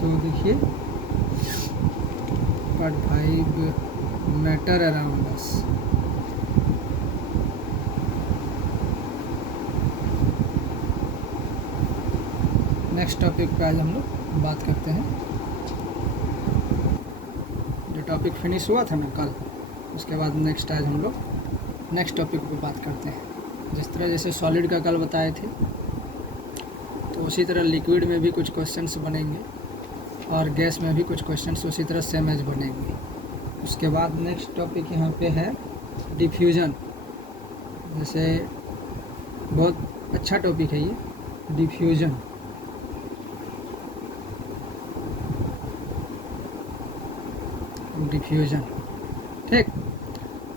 तो देखिए part 5 matter around us. Next topic पे आज हम लोग बात करते हैं। जो टॉपिक फिनिश हुआ था ना कल, उसके बाद नेक्स्ट आज हम लोग नेक्स्ट टॉपिक पे बात करते हैं। जिस तरह जैसे सॉलिड का कल बताए थे, तो उसी तरह लिक्विड में भी कुछ क्वेश्चंस बनेंगे और गैस में भी कुछ क्वेश्चंस उसी तरह सेम एज बनेंगे। उसके बाद नेक्स्ट टॉपिक यहाँ पे है डिफ्यूज़न। जैसे बहुत अच्छा टॉपिक है ये डिफ्यूज़न। डिफ्यूज़न ठीक।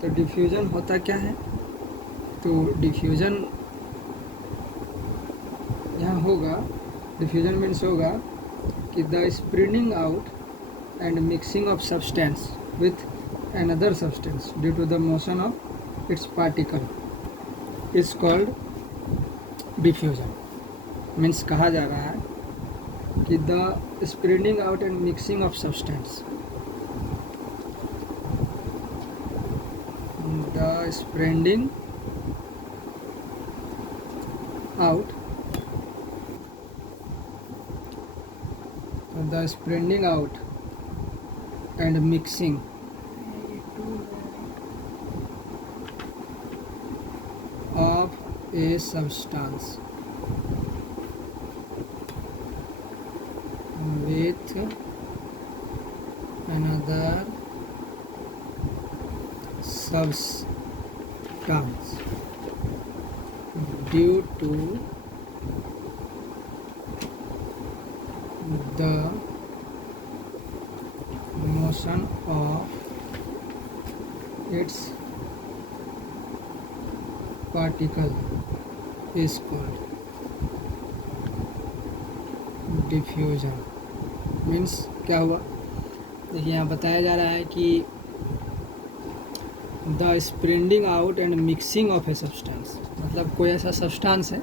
तो डिफ्यूज़न होता क्या है? तो डिफ्यूज़न यहाँ होगा, डिफ्यूज़न मीन्स होगा कि the spreading out and mixing of substance with another substance due to the motion of its particle is called diffusion। Means कहा जा रहा है कि the spreading out and mixing of substance, the spreading out, the spreading out and mixing of a substance with another substance due to the motion of its particle is called diffusion। Means क्या हुआ? देखिए यहाँ बताया जा रहा है कि the spreading out and mixing of a substance, मतलब कोई ऐसा सब्सटेंस है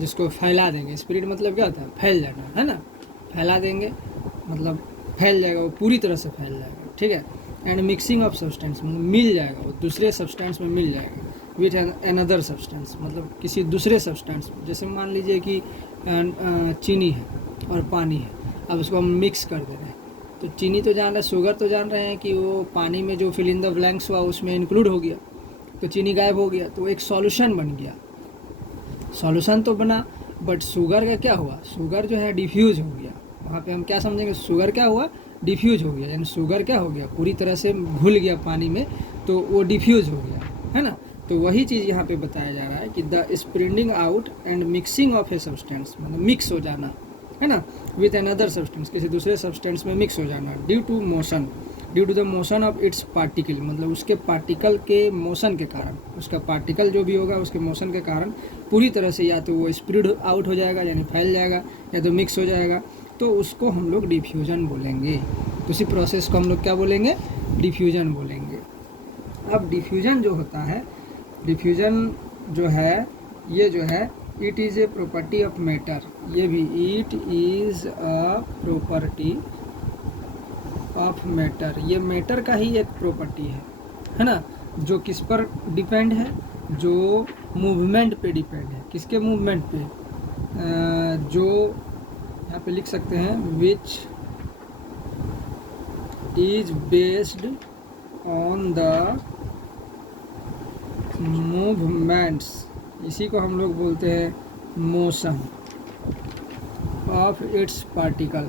जिसको फैला देंगे। स्प्रेड मतलब क्या होता है? फैल जाना, है ना। फैला देंगे मतलब फैल जाएगा, वो पूरी तरह से फैल जाएगा, ठीक है। एंड मिक्सिंग ऑफ सब्सटेंस मतलब मिल जाएगा, वो दूसरे सब्सटेंस में मिल जाएगा। विथ अनदर सब्सटेंस मतलब किसी दूसरे सब्सटेंस, जैसे मान लीजिए कि चीनी है और पानी है, अब उसको हम मिक्स कर दे रहे हैं। तो चीनी तो जान रहे, शुगर तो जान रहे हैं कि वो पानी में जो फिल इन द ब्लैंक्स हुआ उसमें इंक्लूड हो गया, तो चीनी गायब हो गया, तो एक सॉल्यूशन बन गया। सॉल्यूशन तो बना, बट शुगर का क्या हुआ? शुगर जो है डिफ्यूज हो गया। वहाँ पे हम क्या समझेंगे? शुगर क्या हुआ? डिफ्यूज हो गया, यानी शुगर क्या हो गया? पूरी तरह से घुल गया पानी में, तो वो डिफ्यूज हो गया, है ना। तो वही चीज़ यहाँ पे बताया जा रहा है कि the spreading out and mixing of a substance, मतलब मिक्स हो जाना, है ना, विथ अनदर सब्सटेंस, किसी दूसरे सब्सटेंस में मिक्स हो जाना। Due to motion, due to the motion of its particle, मतलब उसके पार्टिकल के मोशन के कारण, उसका पार्टिकल जो भी होगा उसके मोशन के कारण पूरी तरह से या तो वो स्प्रेड आउट हो जाएगा यानी फैल जाएगा, या तो मिक्स हो जाएगा, तो उसको हम लोग डिफ्यूज़न बोलेंगे। तो इसी प्रोसेस को हम लोग क्या बोलेंगे? डिफ्यूज़न बोलेंगे। अब डिफ्यूज़न जो होता है, डिफ्यूज़न जो है, ये जो है, it is a property of matter. ये भी it is a property of matter, ये मैटर का ही एक प्रॉपर्टी है ना। जो किस पर डिपेंड है? जो मूवमेंट पे डिपेंड है। किसके मूवमेंट पे? जो यहाँ पे लिख सकते हैं which is based on the movements, इसी को हम लोग बोलते हैं motion of its particle,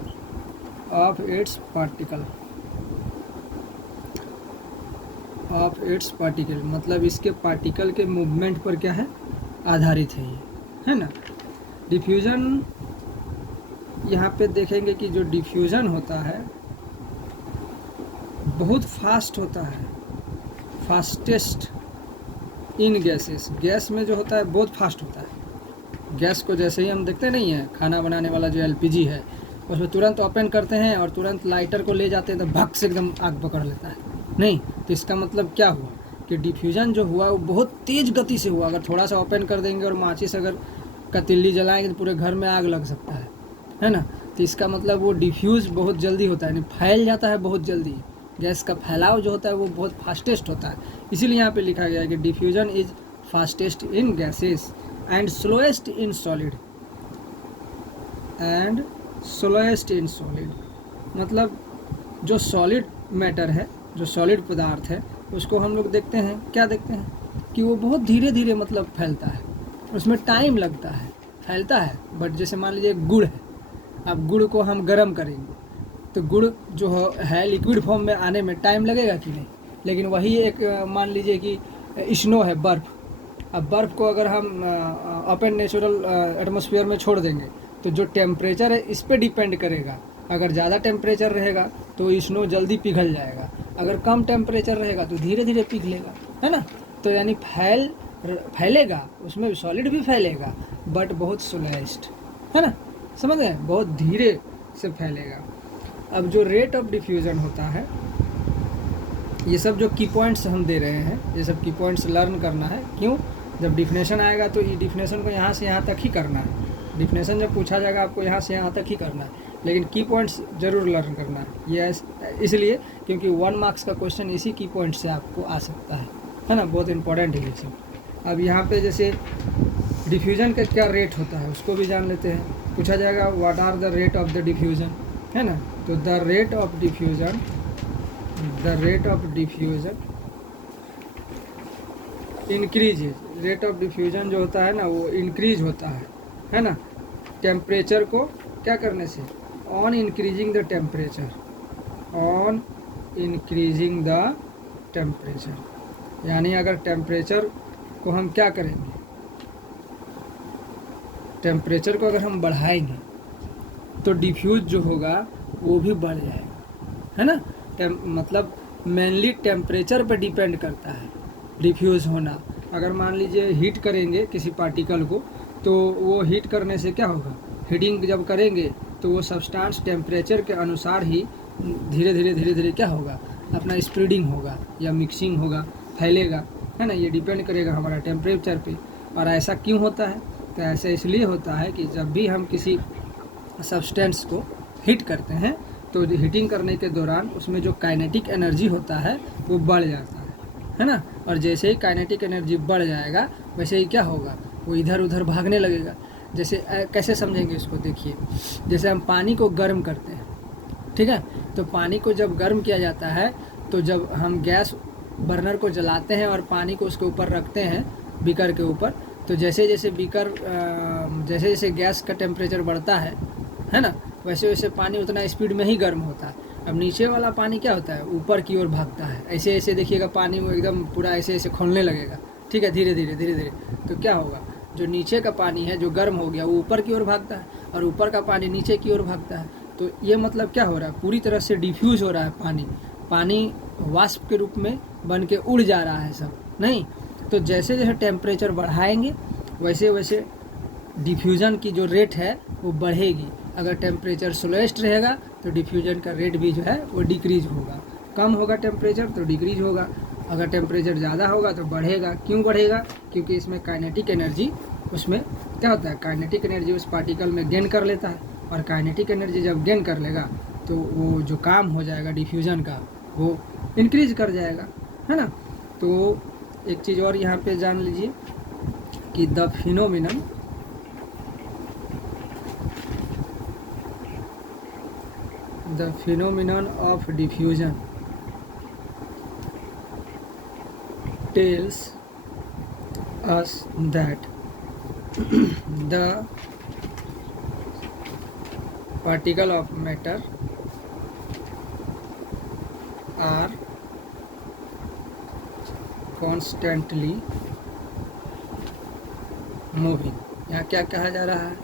of its particle, of its particle, मतलब इसके पार्टिकल के मूवमेंट पर क्या है? आधारित है ये, है ना। डिफ्यूज़न यहाँ पे देखेंगे कि जो डिफ्यूज़न होता है बहुत फास्ट होता है, फास्टेस्ट इन गैसेस। गैस में जो होता है बहुत फास्ट होता है। गैस को जैसे ही हम देखते नहीं हैं, खाना बनाने वाला जो एलपीजी है, उसमें तुरंत ओपन करते हैं और तुरंत लाइटर को ले जाते हैं तो भक से एकदम आग पकड़ लेता है, नहीं। तो इसका मतलब क्या हुआ कि डिफ्यूज़न जो हुआ वो बहुत तेज़ गति से हुआ। अगर थोड़ा सा ओपन कर देंगे और माचिस अगर का तिल्ली जलाएंगे तो पूरे घर में आग लग सकता है ना। तो इसका मतलब वो डिफ्यूज़ बहुत जल्दी होता है, यानी फैल जाता है बहुत जल्दी। गैस का फैलाव जो होता है वो बहुत फास्टेस्ट होता है, इसीलिए यहाँ पे लिखा गया है कि diffusion is fastest in gases and slowest in solid. And slowest in solid मतलब जो सॉलिड मैटर है, जो सॉलिड पदार्थ है, उसको हम लोग देखते हैं, क्या देखते हैं कि वो बहुत धीरे धीरे मतलब फैलता है, उसमें टाइम लगता है, फैलता है। बट जैसे मान लीजिए गुड़ है, अब गुड़ को हम गर्म करेंगे तो गुड़ जो है लिक्विड फॉर्म में आने में टाइम लगेगा कि नहीं, लेकिन वही एक मान लीजिए कि स्नो है, बर्फ़। अब बर्फ़ को अगर हम ओपन नेचुरल एटमॉस्फेयर में छोड़ देंगे तो जो टेम्परेचर है इस पर डिपेंड करेगा। अगर ज़्यादा टेम्परेचर रहेगा तो स्नो जल्दी पिघल जाएगा, अगर कम टेम्परेचर रहेगा तो धीरे धीरे पिघलेगा, है ना। तो यानी फैलेगा, उसमें सॉलिड भी फैलेगा बट बहुत स्लोएस्ट, है ना, समझ रहे हैं, बहुत धीरे से फैलेगा। अब जो रेट ऑफ डिफ्यूज़न होता है, ये सब जो की पॉइंट्स हम दे रहे हैं, ये सब की पॉइंट्स लर्न करना है। क्यों? जब डिफिनेशन आएगा तो ये डिफिनेशन को यहाँ से यहाँ तक ही करना है। डिफिनेशन जब पूछा जाएगा आपको यहाँ से यहाँ तक ही करना है, लेकिन की पॉइंट्स ज़रूर लर्न करना है। ये इसलिए क्योंकि 1 मार्क्स का क्वेश्चन इसी की पॉइंट से आपको आ सकता है ना, बहुत इंपॉर्टेंट है ये सब। अब यहाँ पे जैसे डिफ्यूज़न का क्या रेट होता है उसको भी जान लेते हैं। पूछा जाएगा what are the rate of the diffusion, है ना। तो the rate of diffusion increases. Rate of diffusion जो होता है ना वो इंक्रीज होता है ना, टेम्परेचर को क्या करने से, on increasing the temperature, on increasing the temperature. यानी अगर टेम्परेचर को हम क्या करेंगे, टेम्परेचर को अगर हम बढ़ाएंगे तो डिफ्यूज जो होगा वो भी बढ़ जाएगा, है ना। मतलब मेनली टेम्परेचर पर डिपेंड करता है डिफ्यूज़ होना। अगर मान लीजिए हीट करेंगे किसी पार्टिकल को तो वो हीट करने से क्या होगा, हीटिंग जब करेंगे तो वो सब्सटेंस टेम्परेचर के अनुसार ही धीरे धीरे क्या होगा, अपना स्प्रेडिंग होगा या मिक्सिंग होगा, फैलेगा, है ना। ये डिपेंड करेगा हमारा टेम्परेचर पे। और ऐसा क्यों होता है? तो ऐसा इसलिए होता है कि जब भी हम किसी सब्सटेंस को हीट करते हैं तो हीटिंग करने के दौरान उसमें जो काइनेटिक एनर्जी होता है वो बढ़ जाता है ना। और जैसे ही काइनेटिक एनर्जी बढ़ जाएगा वैसे ही क्या होगा, वो इधर उधर भागने लगेगा। जैसे कैसे समझेंगे इसको, देखिए जैसे हम पानी को गर्म करते हैं, ठीक है, तो पानी को जब गर्म किया जाता है तो जब हम गैस बर्नर को जलाते हैं और पानी को उसके ऊपर रखते हैं बीकर के ऊपर, तो जैसे जैसे जैसे गैस का टेम्परेचर बढ़ता है ना, वैसे वैसे पानी उतना स्पीड में ही गर्म होता है। अब नीचे वाला पानी क्या होता है, ऊपर की ओर भागता है। ऐसे ऐसे देखिएगा पानी वो एकदम पूरा ऐसे ऐसे खोलने लगेगा, ठीक है, धीरे धीरे। तो क्या होगा, जो नीचे का पानी है जो गर्म हो गया वो ऊपर की ओर भागता है और ऊपर का पानी नीचे की ओर भागता है। तो ये मतलब क्या हो रहा है, पूरी तरह से डिफ्यूज़ हो रहा है पानी वाष्प के रूप में बन के उड़ जा रहा है सब, नहीं। तो जैसे जैसे टेम्परेचर बढ़ाएंगे वैसे वैसे डिफ्यूज़न की जो रेट है वो बढ़ेगी। अगर टेम्परेचर स्लोएस्ट रहेगा तो डिफ्यूजन का रेट भी जो है वो डिक्रीज होगा, कम होगा टेम्परेचर तो डिक्रीज होगा। अगर टेम्परेचर ज़्यादा होगा तो बढ़ेगा। क्यों बढ़ेगा? क्योंकि इसमें काइनेटिक एनर्जी, उसमें क्या होता है, काइनेटिक एनर्जी उस पार्टिकल में गेन कर लेता है, और काइनेटिक एनर्जी जब गेन कर लेगा तो वो जो काम हो जाएगा डिफ्यूज़न का वो इंक्रीज कर जाएगा, है ना। तो एक चीज़ और यहाँ पे जान लीजिए कि the phenomenon of diffusion tells us that the particle of matter are constantly moving। यहाँ क्या कहा जा रहा है,